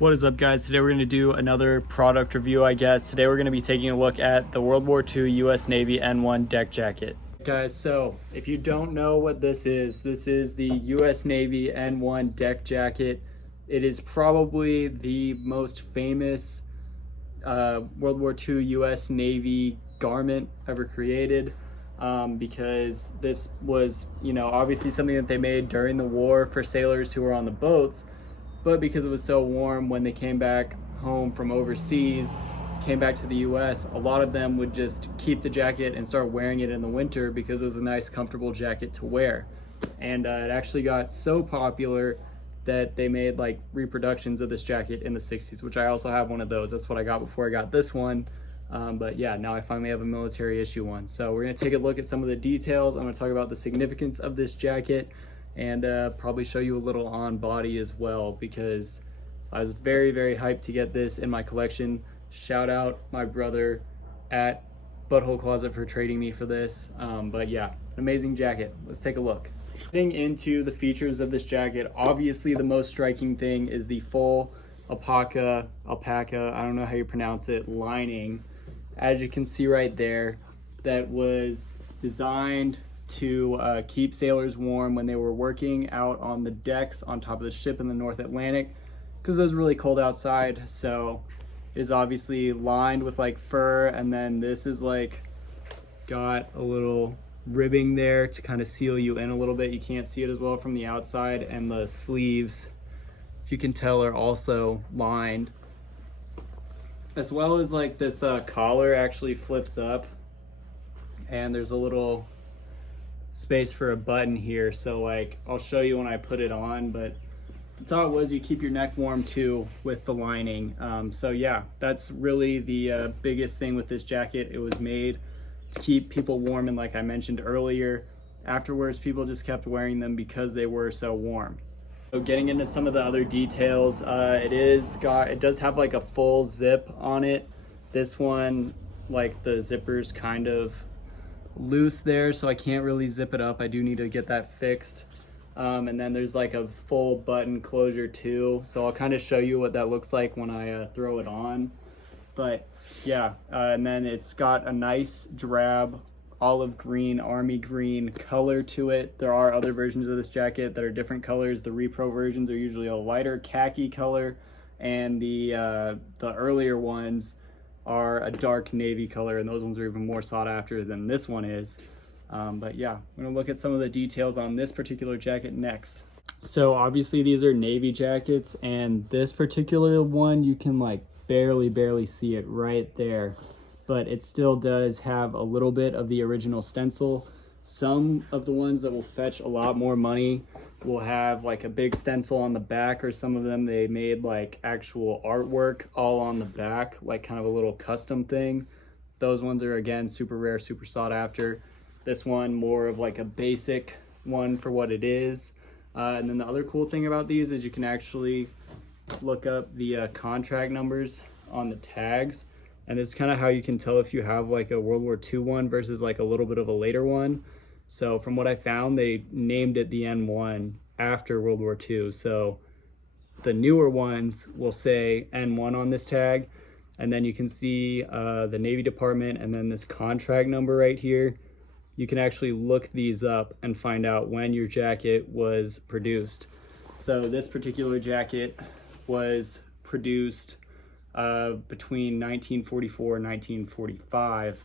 What is up, guys? Today we're going to do another product review, I guess. Today we're going to be taking a look at the World War II US Navy N1 deck jacket. Guys, so if you don't know what this is the US Navy N1 deck jacket. It is probably the most famous World War II US Navy garment ever created, because this was, obviously something that they made during the war for sailors who were on the boats. But because it was so warm when they came back home from overseas, came back to the US, a lot of them would just keep the jacket and start wearing it in the winter because it was a nice, comfortable jacket to wear. And it actually got so popular that they made like reproductions of this jacket in the 60s, which I also have one of those. That's what I got before I got this one. But yeah, now I finally have a military issue one. So we're gonna take a look at some of the details. I'm gonna talk about the significance of this jacket, and probably show you a little on body as well, because I was very, very hyped to get this in my collection. Shout out my brother at Butthole Closet for trading me for this. But yeah, amazing jacket. Let's take a look. Getting into the features of this jacket, obviously the most striking thing is the full alpaca, I don't know how you pronounce it, lining. As you can see right there, that was designed to keep sailors warm when they were working out on the decks on top of the ship in the North Atlantic, because it was really cold outside. So it is obviously lined with like fur, and then this is like got a little ribbing there to kind of seal you in a little bit. You can't see it as well from the outside, and the sleeves, if you can tell, are also lined, as well as like this collar actually flips up, and there's a little space for a button here. So like I'll show you when I put it on, but the thought was you keep your neck warm too with the lining. So yeah, that's really the biggest thing with this jacket. It was made to keep people warm, and like I mentioned earlier, afterwards people just kept wearing them because they were so warm. So getting into some of the other details, it does have like a full zip on it. This one, like the zipper's kind of loose there, so I can't really zip it up. I do need to get that fixed. And then there's like a full button closure too, so I'll kind of show you what that looks like when I throw it on. But yeah, and then it's got a nice drab olive green, army green color to it. There are other versions of this jacket that are different colors. The repro versions are usually a lighter khaki color, and the earlier ones are a dark navy color, and those ones are even more sought after than this one is. But yeah, I'm gonna look at some of the details on this particular jacket next. So obviously these are navy jackets, and this particular one you can like barely see it right there, but it still does have a little bit of the original stencil. Some of the ones that will fetch a lot more money will have like a big stencil on the back, or some of them they made like actual artwork all on the back, like kind of a little custom thing. Those ones are again super rare, super sought after. This one more of like a basic one for what it is. And then the other cool thing about these is you can actually look up the contract numbers on the tags, and it's kind of how you can tell if you have like a World War II one versus like a little bit of a later one. So from what I found, they named it the N1 after World War II. So the newer ones will say N1 on this tag, and then you can see the Navy Department and then this contract number right here. You can actually look these up and find out when your jacket was produced. So this particular jacket was produced between 1944 and 1945.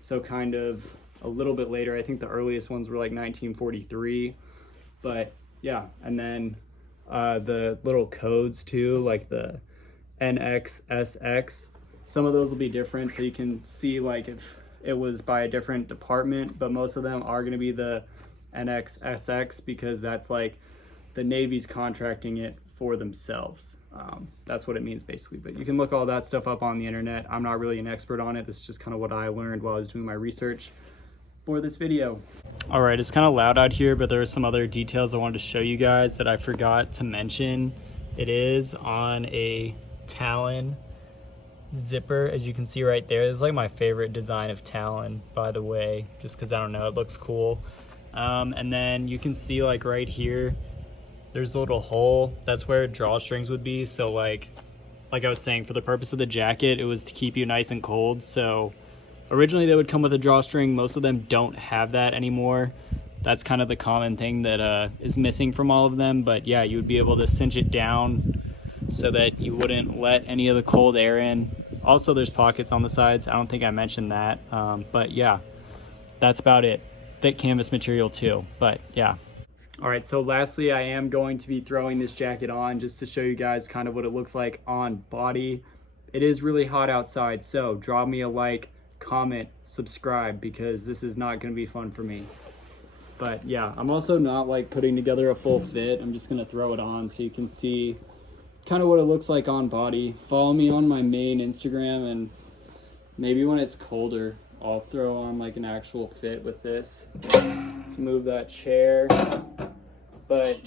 So kind of a little bit later. I think the earliest ones were like 1943, but yeah. And then the little codes too, like the NXSX, some of those will be different, so you can see like if it was by a different department, but most of them are going to be the NXSX because that's like the Navy's contracting it for themselves. That's what it means basically, but you can look all that stuff up on the internet. I'm not really an expert on it. This is just kind of what I learned while I was doing my research for this video. All right, it's kind of loud out here, but there are some other details I wanted to show you guys that I forgot to mention. It is on a Talon Zipper, as you can see right there. This is like my favorite design of Talon, by the way, just because I don't know, it looks cool. And then you can see like right here, there's a little hole. That's where drawstrings would be. So like like I was saying, for the purpose of the jacket, it was to keep you nice and cold. So originally they would come with a drawstring. Most of them don't have that anymore. That's kind of the common thing that is missing from all of them. But yeah, you would be able to cinch it down so that you wouldn't let any of the cold air in. Also, there's pockets on the sides. I don't think I mentioned that. But yeah, that's about it. Thick canvas material too, but yeah. All right, so lastly, I am going to be throwing this jacket on just to show you guys kind of what it looks like on body. It is really hot outside, so drop me a like, comment, subscribe, because this is not gonna be fun for me. But yeah, I'm also not like putting together a full fit. I'm just gonna throw it on so you can see kind of what it looks like on body. Follow me on my main Instagram, and maybe when it's colder, I'll throw on like an actual fit with this. Let's move that chair. But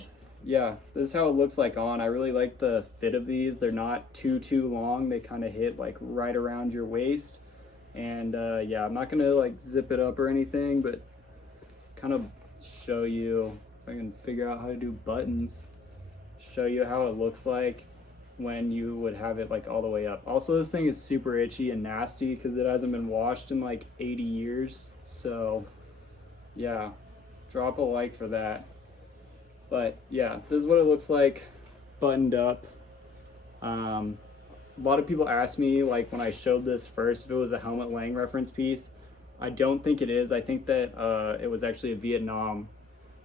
yeah, this is how it looks like on. I really like the fit of these. They're not too long. They kind of hit like right around your waist. And yeah, I'm not gonna like zip it up or anything, but kind of show you, if I can figure out how to do buttons, show you how it looks like when you would have it like all the way up. Also, this thing is super itchy and nasty because it hasn't been washed in like 80 years. So yeah, drop a like for that. But yeah, this is what it looks like buttoned up. A lot of people ask me like when I showed this first if it was a Helmut Lang reference piece. I don't think it is. I think that it was actually a Vietnam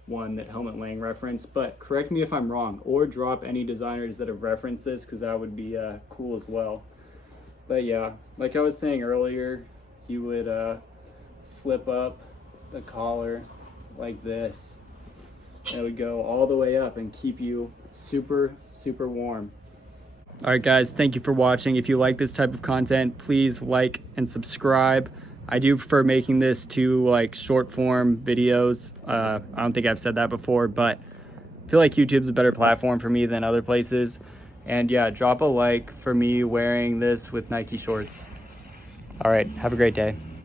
one that Helmut Lang referenced, but correct me if I'm wrong, or drop any designers that have referenced this, because that would be cool as well. But yeah, like I was saying earlier, you would flip up the collar like this, and it would go all the way up and keep you super warm. All right guys, thank you for watching. If you like this type of content, please like and subscribe. I do prefer making this to like short form videos. I don't think I've said that before, but I feel like YouTube's a better platform for me than other places. And yeah, drop a like for me wearing this with Nike shorts. All right, have a great day.